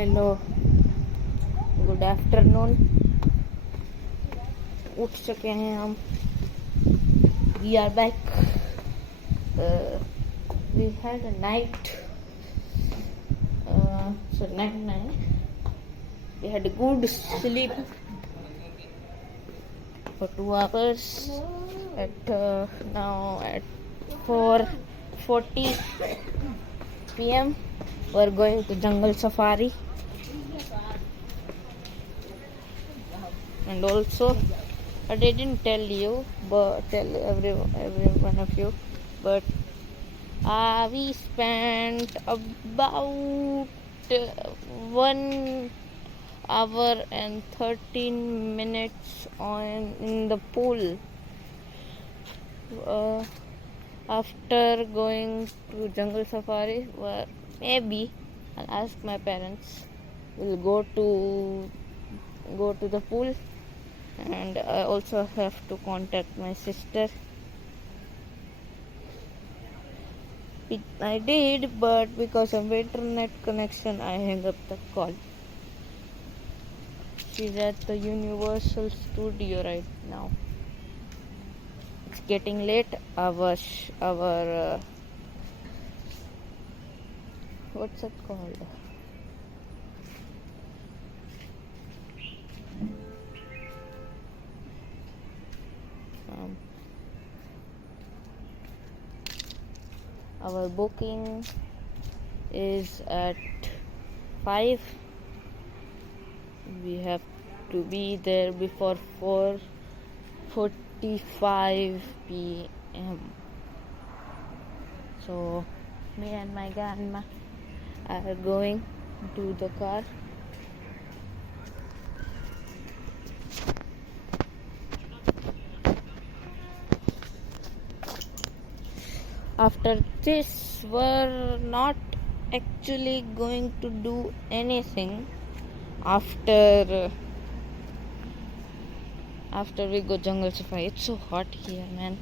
Hello, good afternoon. उठ चुके हैं हम। We are back. We had a night, so night. We had a good sleep for 2 hours. At now at 4:40 p.m. we're going to jungle safari. And also, but I didn't tell you, but tell every one of you, but we spent about 1 hour and 13 minutes in the pool after going to jungle safari. Maybe I'll ask my parents. We'll go to the pool. And I also have to contact my sister. I did, but because of internet connection, I hung up the call. She's at the Universal Studio right now. It's getting late. Our what's it called? Our booking is at 5. We have to be there before 4:45 p.m. So me and my grandma are going to the car. After this, we're not actually going to do anything after we go jungle safari. It's so hot here, man.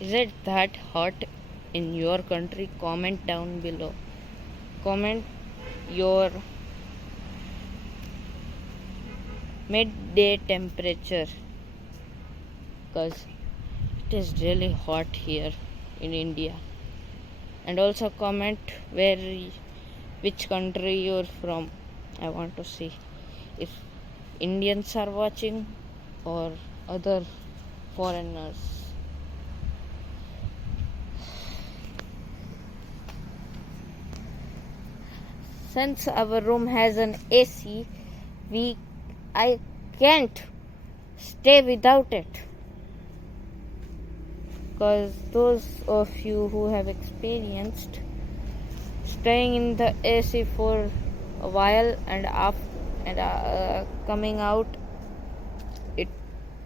Is it that hot in your country? Comment down below. Comment your midday temperature, because it is really hot here in India. And also comment which country you're from. I want to see if Indians are watching or other foreigners. Since our room has an AC, I can't stay without it. Because those of you who have experienced staying in the AC for a while and coming out, it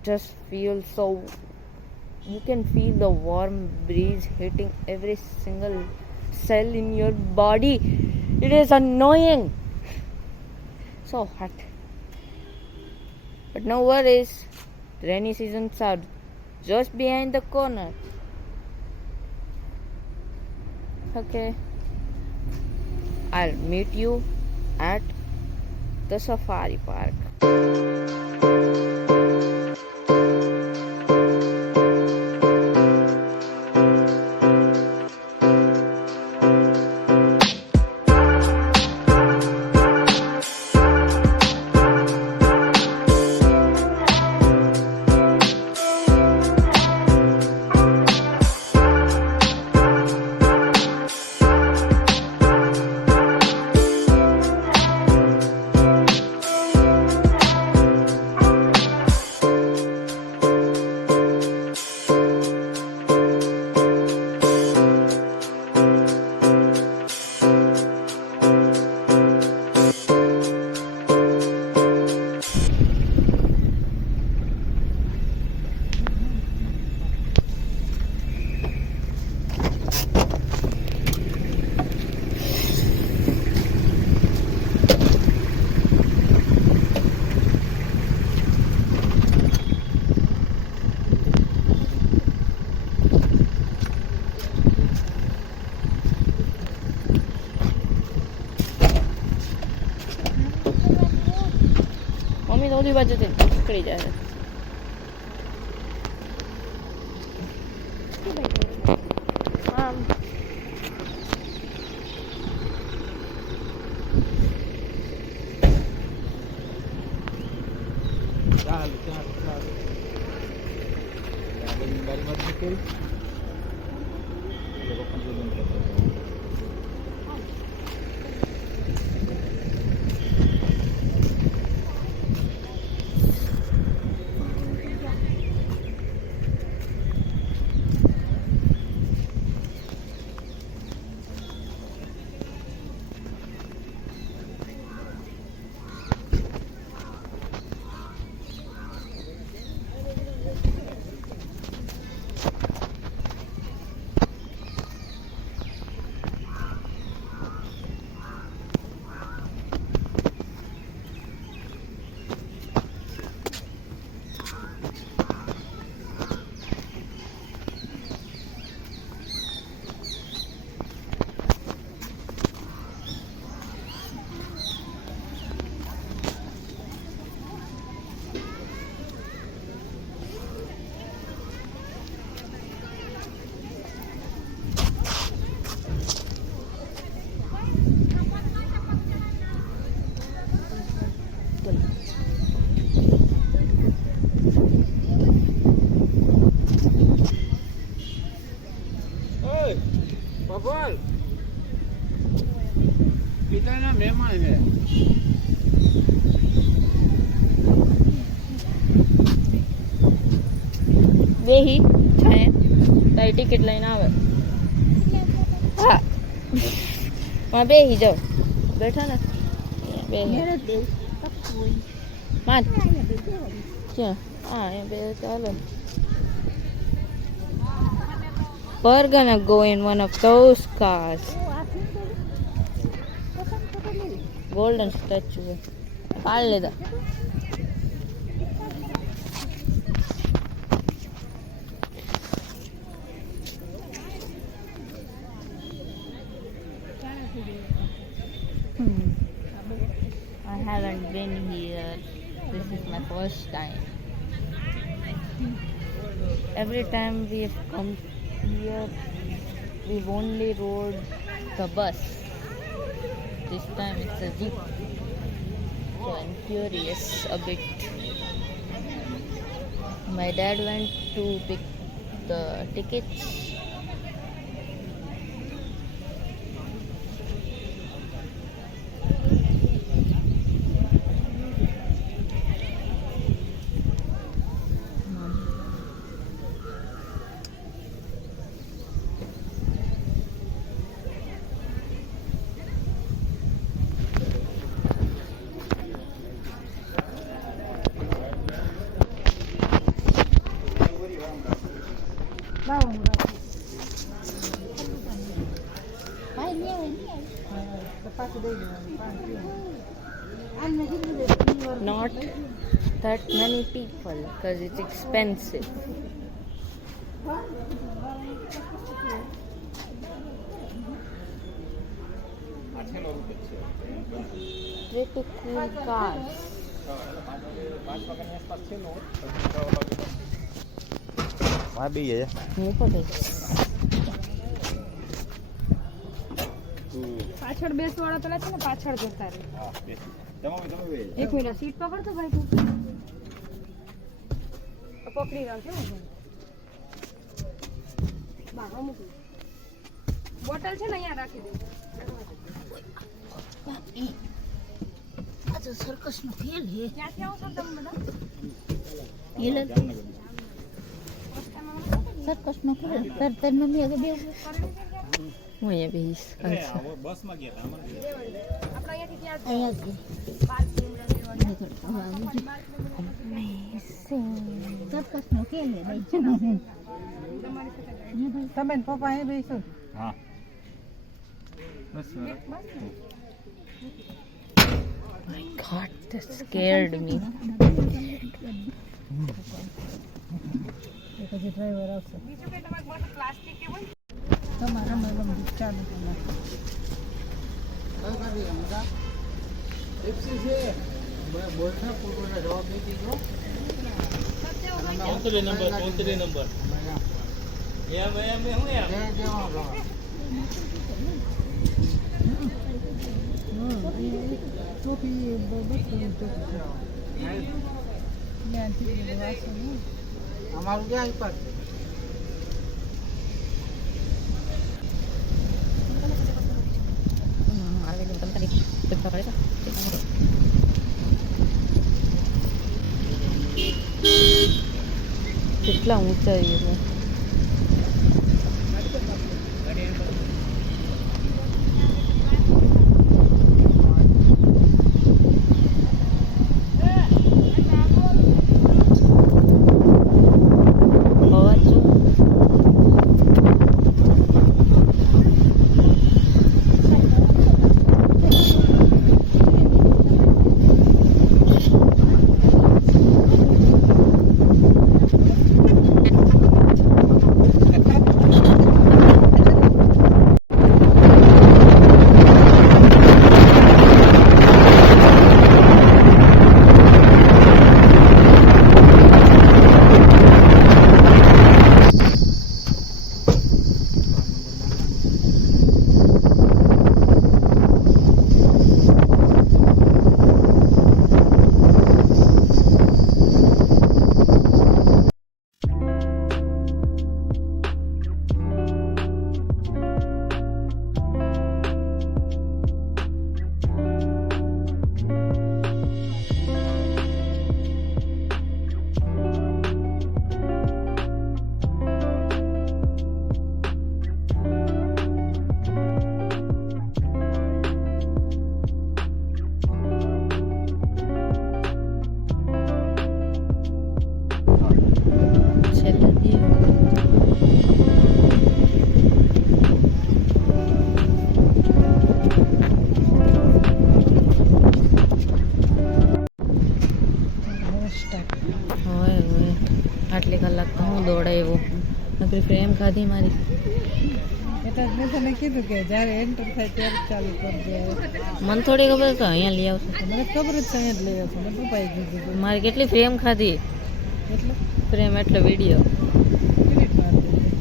just feels so. You can feel the warm breeze hitting every single cell in your body. It is annoying. So hot. But no worries. Rainy seasons are just behind the corner. Okay, I'll meet you at the safari park. તો ઓલી બાજુથી નીકળી જાય. આમ ભગવાન પિતાના મહેમાન છે. બેહી જાય તારી ટિકિટ લઈને આવે. હા માં બેહી જાઓ. બેઠા ને બેહી માં ક્યાં? હા અહીંયા બે ચાલો. We're gonna go in one of those cars. Golden statue. પાડ લીધા. I haven't been here. This is my first time. Every time we've come here, we've only rode the bus. This time it's a jeep. So I'm curious a bit. My dad went to pick the tickets. Not that many people because it's expensive. Pretty cool cars. પાછળ બેસવાળા પેલા છે ને પાછળ જતા રહે. એક minute seat પકડતો ભાઈ તું પકડી રાખજો બાબા મૂકી બોટલ છે ને અહીંયા રાખી દે. આ તો સર્કસ નો ખેલ હે. ક્યાંથી આવો છો તમે બધા? સર્કસ નો ખેલ. તર મમ્મી આગળ બે હું અહીંયા બેહીશ. બસમાં ગયા આપણે અહીંયાથી ત્યાં અહીંયા સર્કસ નો ખેલ હે ભાઈ. તમે પપ્પા અહીં બેસો. હા બસ My God, that scared me. Driver આવશે. બીજું કે તમારી બોટલ પ્લાસ્ટિક કે હોય તમારા રમવા ચાલુ અમારું ક્યાં ઉપર કેટલા ઊંચા છે અવાજ જો આટલી કલાક તો હું દોડાવ્યો નકરી પ્રેમ ખાધી મારી એટલે મેં તને કીધું કે જ્યારે એન્ટર થાય ત્યારે ચાલુ કરી દે મને થોડી ખબર કે અહીંયા લઈ આવશે મને ખબર જ છે અહીંયા જ લઈ આવશે મેં પપ્પાએ કીધું મારી કેટલી ફ્રેમ ખાધી એટલે ફ્રેમ એટલે વિડીયો ડિલીટ મારી દીધી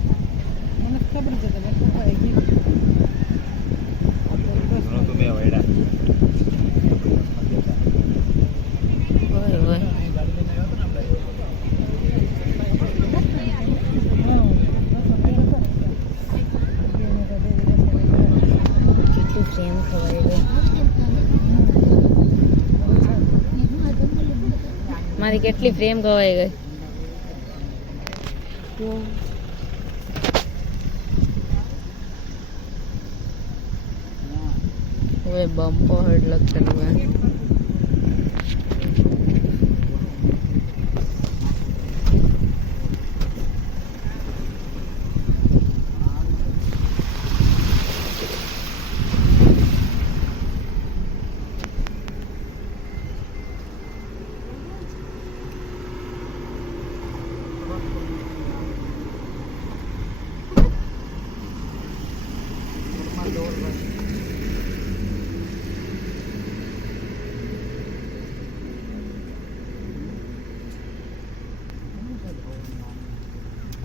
મને ખબર છે તમે પપ્પાએ કીધું તમે વૈડા હોય હોય કેટલી ફ્રેમ ખવાઈ ગઈ મારી કેટલી ફ્રેમ ખવાઈ ગઈ હવે બમ્પો હેડ લખેલું હે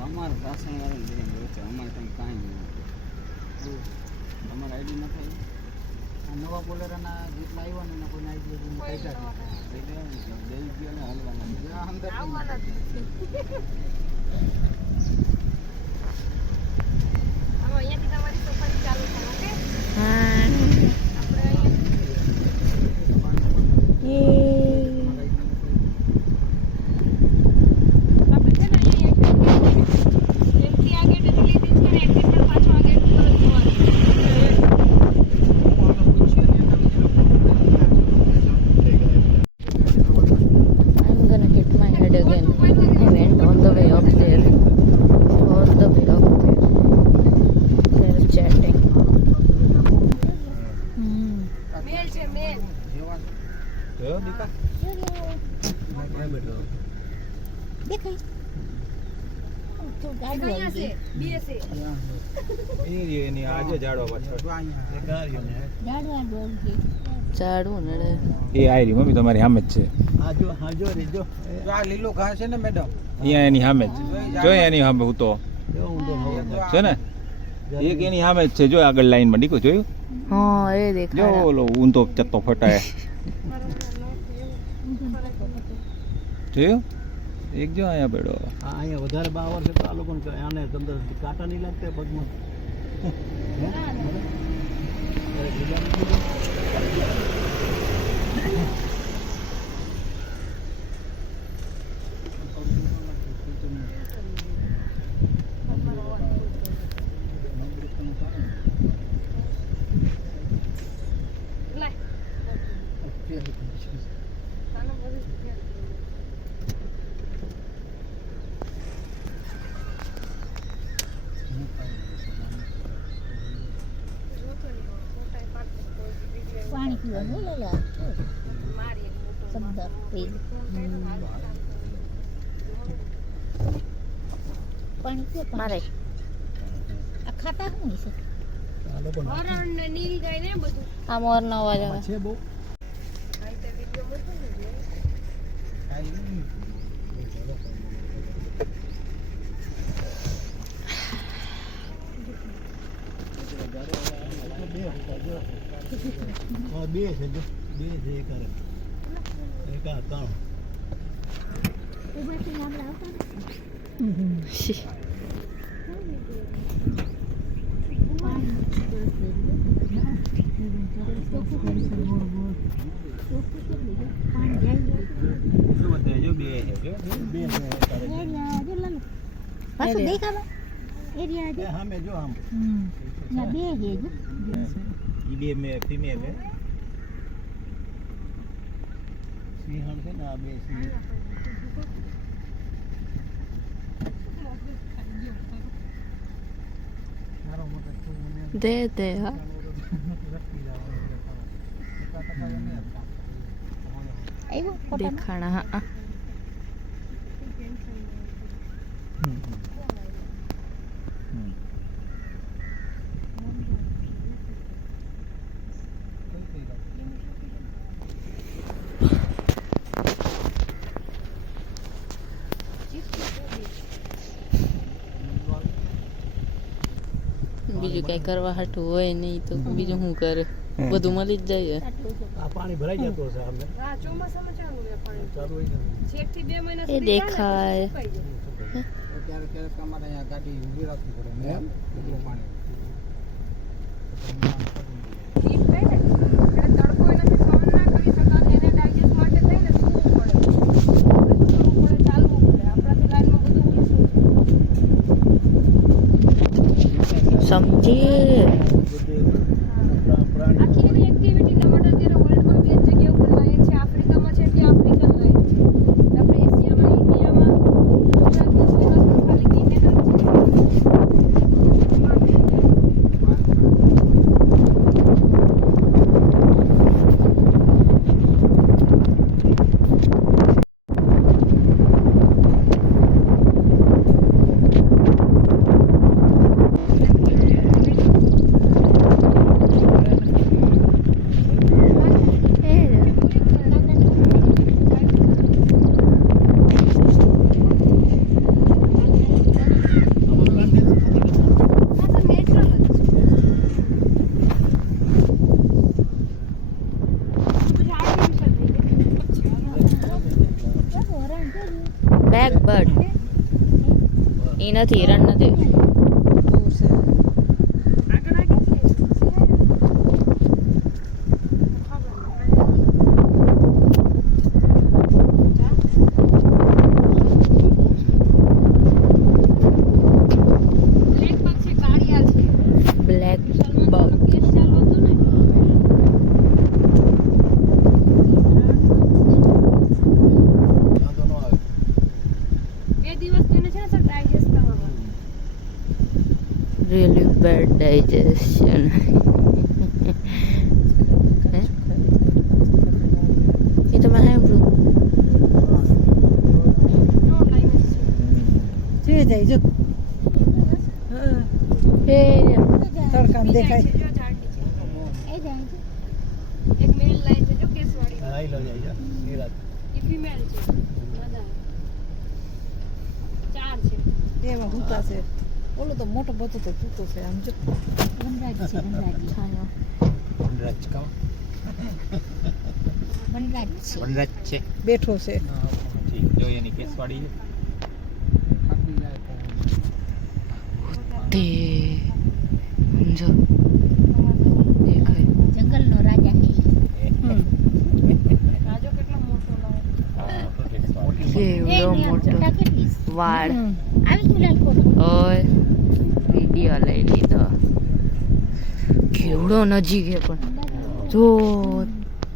અમારે સાસણ વાળા અમારે કંઈ કાંઈ નહીં અમારે આઈડી ન થાય નવા બોલેરાના જેટલા આવ્યા ને એના કોઈને આઈડી પૈસા દઈ ગયો ને હલવાના અહીંયાથી તમારી સફારી ચાલુ થાય ઓકે હા એની આજે જાડવા પાછળ ઝાડવું નડે. એ આયરી મમ્મી તમારી સામે જ છે. હા જો રે જો આ લીલો ઘાસ છે ને મેડમ અહીંયા એની સામે જ જો એની સામે હું તો જો ઊંધો છે ને એક એની સામે જ છે જો આગળ લાઈનમાં દીકો જોયું હા એ જો દેખાય. ઓલો ઊંધો ચત્તો ફટાય જોયું એક જો અહીંયા બેડો અહીંયા વધારે બાવર છે તો આ લોકોને કહે, આને અંદર કાંટા નહીં લાગતા પગમાં પાણી પીવાનું લેલા સમદર પી પાણી પીએ મારે આ ખાતા શું છે આ લોકોને આ મોરનો અવાજ આવે. છે બહુ બે છે જો બે છે એક આ ત્રણ ઉભા થઈને આપણે આવતા જો બે છે પાછું દેખાવા એરિયા જો સામે જો આમ ના બે છે જો ઈ બે મે ફિમેલ હે સિંહણ છે ને આ બે સિંહણ દે દે હા. આવ્યો ફોટા દેખાણા હા. બીજું કઈ કરવા હાટું હોય નહીં તો બીજું શું કરે, બધું મળી જ જાય. આ પાણી ભરાઈ જતો હશે આમને ચાલુ હોય ને એ દેખાય. ક્યારેક ક્યારેક તમારે અહીંયા ગાડી ઊભી રાખવી પડે ને એટલું પાણી સમજી બેક બર્ડ એ નથી, હિરણ નથી. Black bird really bad digestion. એ તો મેં સાંભળ્યું. જે જાય જો એ તડકામાં દેખાય એ જાય છે આઈ લો જાય નિરાત ઈ ફિમેલ છે દાદા 4 છે એમાં હુતા છે ઓલો તો મોટો બધો તો તૂતો છે આમ જો વનરાજ છે વનરાજ કા વનરાજ છે બેઠો છે ઠીક જો એની કેસવાડી છે તે જો દેખાય જંગલનો રાજા છે રાજો કેટલો મોટો લાગે કેવડો મોટો વાળ આવી ગયું લાલ કોટ ઓય વિડિયો લઈ લીધો કેવડો નજીક હે પણ જો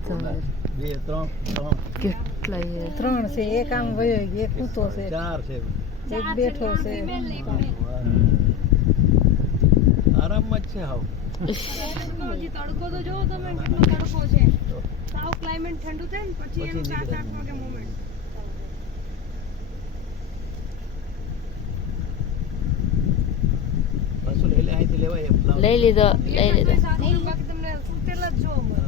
તમે 2 3 કેટલા હે 3 છે એક આમ વયો ગયો, એક કૂતો છે 4 છે એક બેઠો છે આરામમાં જ છે હાવ હજી તડકો તો જોવો તમે કેટલો તડકો છે સાવ ક્લાઇમેટ ઠંડુ થાય ને પછી એમ 7-8 વાગે મોમેન્ટ પાછું લઈ લે અહીંથી લેવાય એમ લઈ લીધો બાકી તમને સુતેલા જ જોવો મળે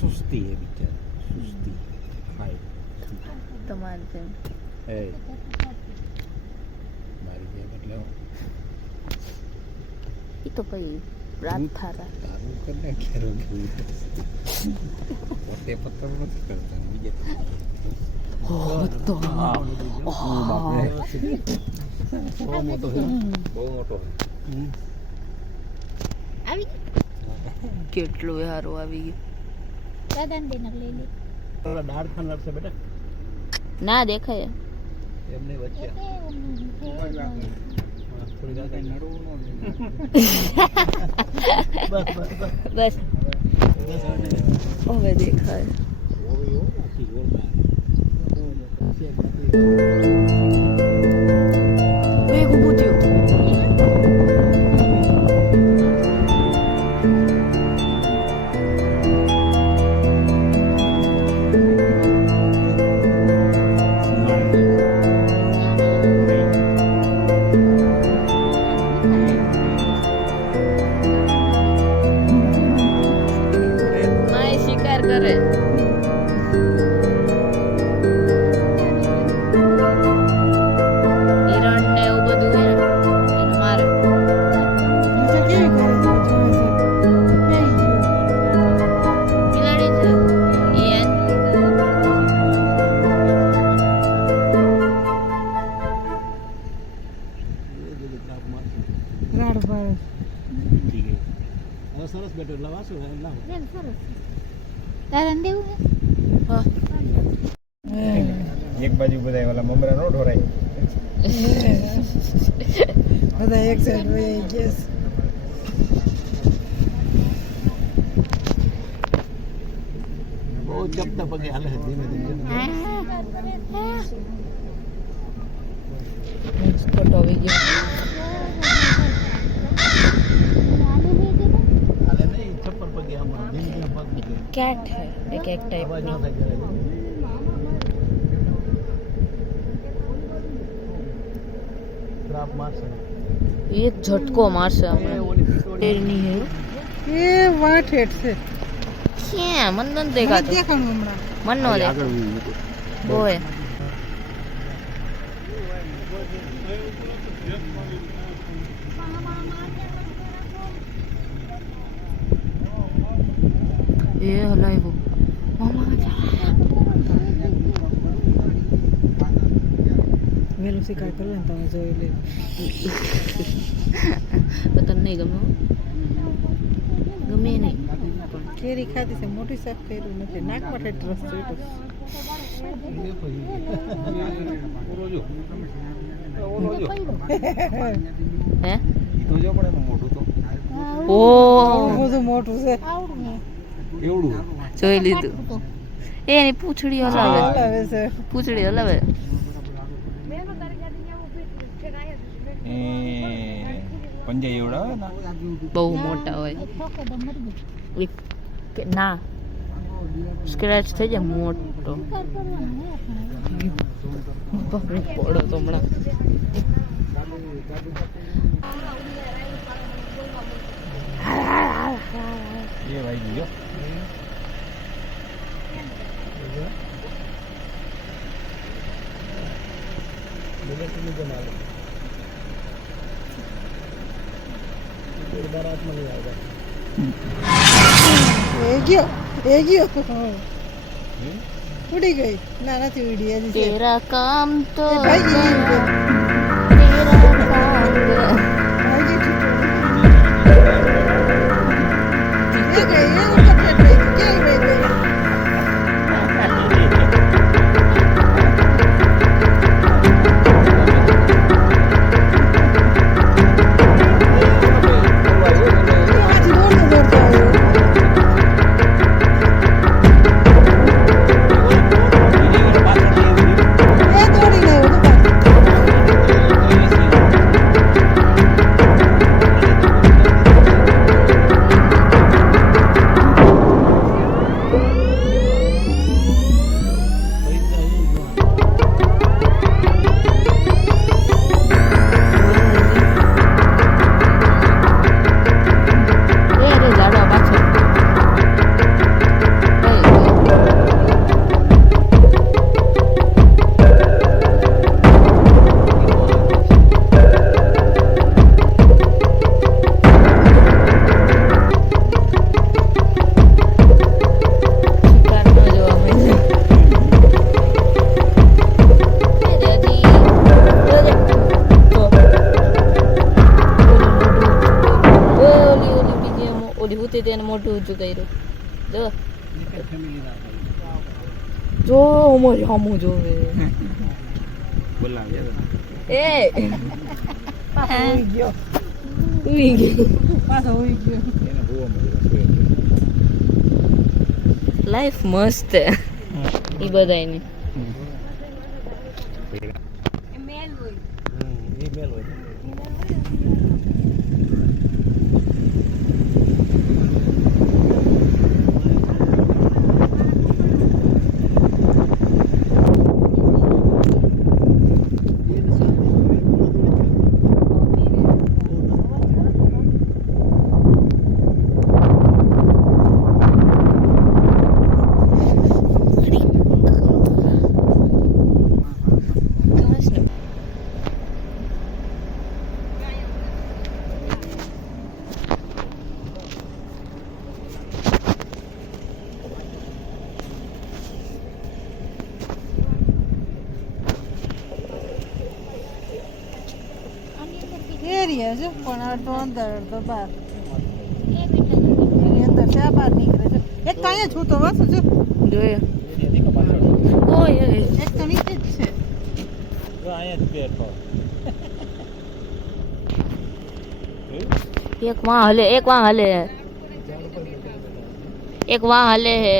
સુસ્તી હે બિચારા સુસ્તી હાય તમારે જેમ એ મારી જેમ એટલે ઈ તો ભાઈ રાત થારા તારું કરીને ખેરો ખેરું પોતે પત્તર નથી કરતા બીજે તો બાપરે બહુ મોટો છે બહુ મોટો આવી કેટલું સારું આવી ગયું દાદાને દેને લઈ લે થોડા દાળ ખાનાર છે બેટા ના દેખાય એમને વચ્ચે થોડી દાદા નડવું બસ હવે દેખાય એક ઊભું થયું માય શિકાર કરે હિરણ ને એવું બધું હે એને મારે બિલાડી છે ઈ રાડ ભાઈ હવે સરસ બેઠો એટલે વાસુ લાવો દાદાને દેવું એક બાજુ બધા ઓલા મમરા નો ઢોરાય બધા એક સાઈડ વહી ગેસ બહુ ચપટા પગે હાલે છે ધીમે ધીમે ફોટો આવી ગયો હાલે નહીં ચપ્પર પગે આમાં ધીમે ધીમે પગ મૂકે કેટ હે એક ટાઈપ અવાજ નો ન થાય ત્યારે ટ્રાપ મારશે એક ઝટકો મારશે એ હમણાં ઓલી પિસ્તોલ એની હે એ વાટ હેઠ છે ક્યાં મન નથી દેખાતું દેખાણું હમણાં મન નો દેખ બોય એ હલાવ્યું મામા વેલું શિકાર કરે ને તમે જોઈ લે તને નહીં ગમે હો? ગમે નહીં કેરી ખાધી છે મોટી શાક કર્યું નથી નાકમાં ઠેઠ રસ જોઈતો ઓલો જો ઓલો જો હે ઈ તો જો પણ એનું મોઢું તો ઓ બધું મોટું છે એવડું જોઈ લીધું એ એની પૂંછડી હલાવે હલાવે છે પૂંછડી હલાવે એ પંજા એવડા હોય ને બહુ મોટા હોય ના સ્ક્રેચ થઈ જાય મોટો. બાપરે, પડો તો હમણાં. એ વાગી ગયો. એ ગયો ઉડી ગઈ. ના નથી ઉડી હજી છે. તેરા કામ તો એ ભાઈ ગઈ. તેરા કામ ભાઈ ગઈ છૂટો. એ ગઈ, એ ઉપર થઈ ગઈ. ક્યાંય વહી ગઈ? આજી દોડતો દોડતો આવ્યો. એ દોડીને આવ્યો તો પાછો. ઝાડવા પાછળ. તેને મોટું ઊંચું કર્યું. જો અમારી સામું જોવે. બોલાવ્યા એ પાછો ઉઈ ગયો. ઉઈ ગઈ. પાછો ઉઈ ગયો. એને જોવા મળ્યું. લાઈફ મસ્ત હે એ બધાની. એરિયા છે પણ અડધો અંદર અડધો બહાર. એની અંદર શા બહાર નીકળે છે. એક તો અહીંયા છૂટો વાસો છે. જોયો. ઓય ઓય. એક તો નીચે જ છે. અહીંયા જ પેર પાવ. એક વાં હલે, એક વાં હલે, એક વાં હલે હે.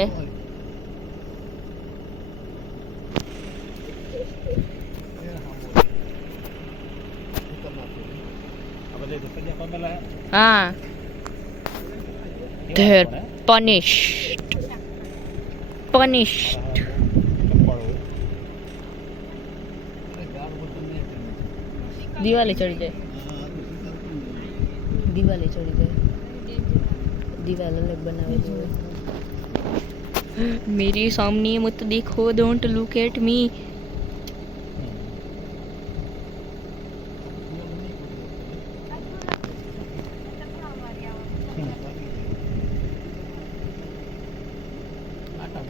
હા. They're punished. Punished. દિવાલે ચડી જાય. દિવાલે ચડી જાય. દિવાલ અલગ બનાવેલી હોય. मेरे सामने मत देखो, डोंट लुक एट मी.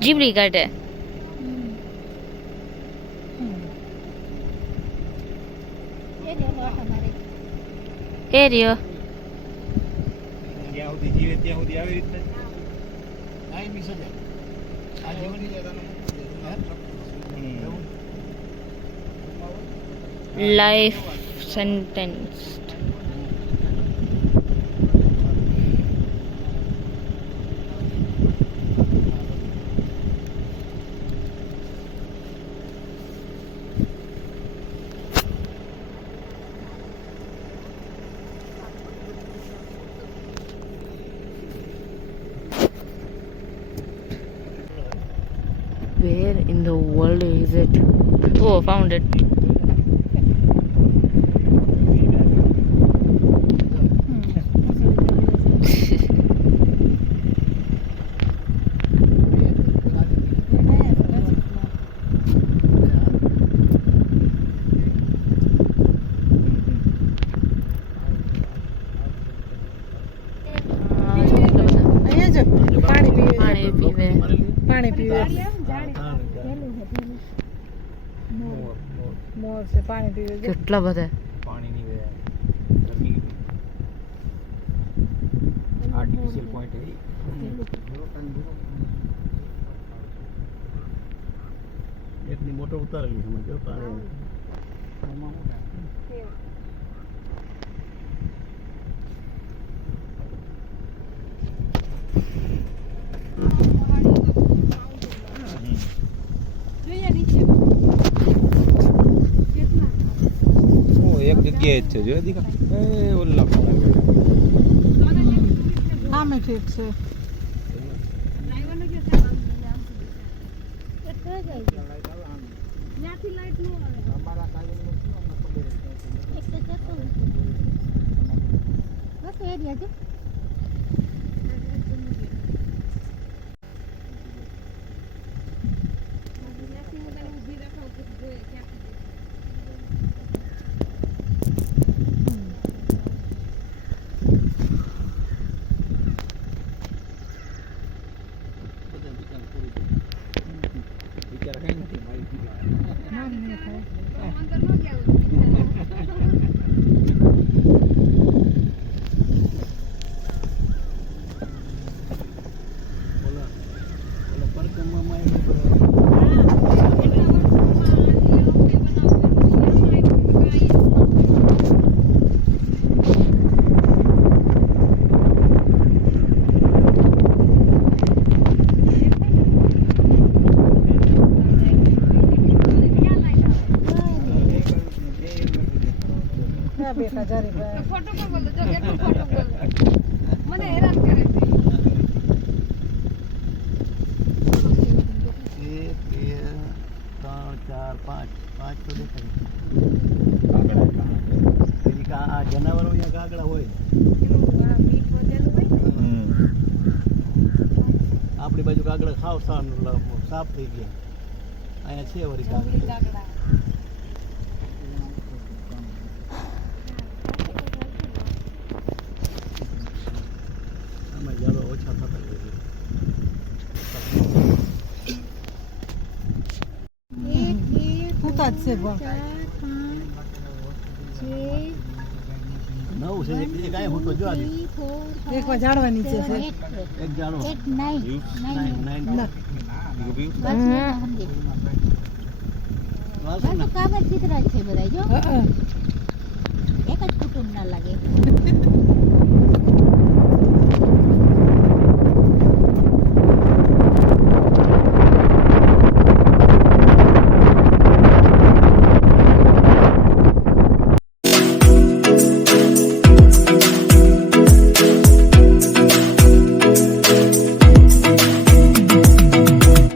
जीबड़ी काटे એ રહ્યો. જ્યાં સુધી જીવે ત્યાં સુધી આવી રીતે life sentence. Where in the world is it? Oh, found it. અહીંયા જો પાણી પીવે પાણી પીવે. પાણી પીવે મોર છે પાણી પીવે જો. કેટલા બધા. પાણીની ગરમી આર્ટિફિશિયલ પોઈન્ટ है એટલી મોટર ઉતારેલી છે જો પાણી જોઈએ નીચે કેટલા એક જગ્યાએ જ છે જો દીકા એ ઓલા આમે ઠીક છે ડ્રાઈવરને કે છે કેટલા જાય છે ત્યાંથી લાઈટ નો આવે અમારા કાયદાનું શું અમને ખબર એક તો જતો બસ એરિયા જો વિચાર કઈ નથી માહિતી અંદર નો જાવ ઓલા પરકમમાં ક્યાં બેઠા જારી ભાઈ ફોટો પર બોલો જો કેટલો ફોટો બોલો મને હેરાન કરે છે 5 તો દેખાય આ જનાવરો અહીંયા કાગડા હોય આપણી બાજુ કાગડા ખાવ સાફ થઈ ગયા અહીંયા છે વળી કાગડા આમાં જાડો ઓછા થતા હોય પૂતા જ છે પણ નવું છે એક આય હું તો જો આજે એકવાર ઝાડવા નીચે છે એક જાણો કાગળ ચિત્ર છે બધા જો હા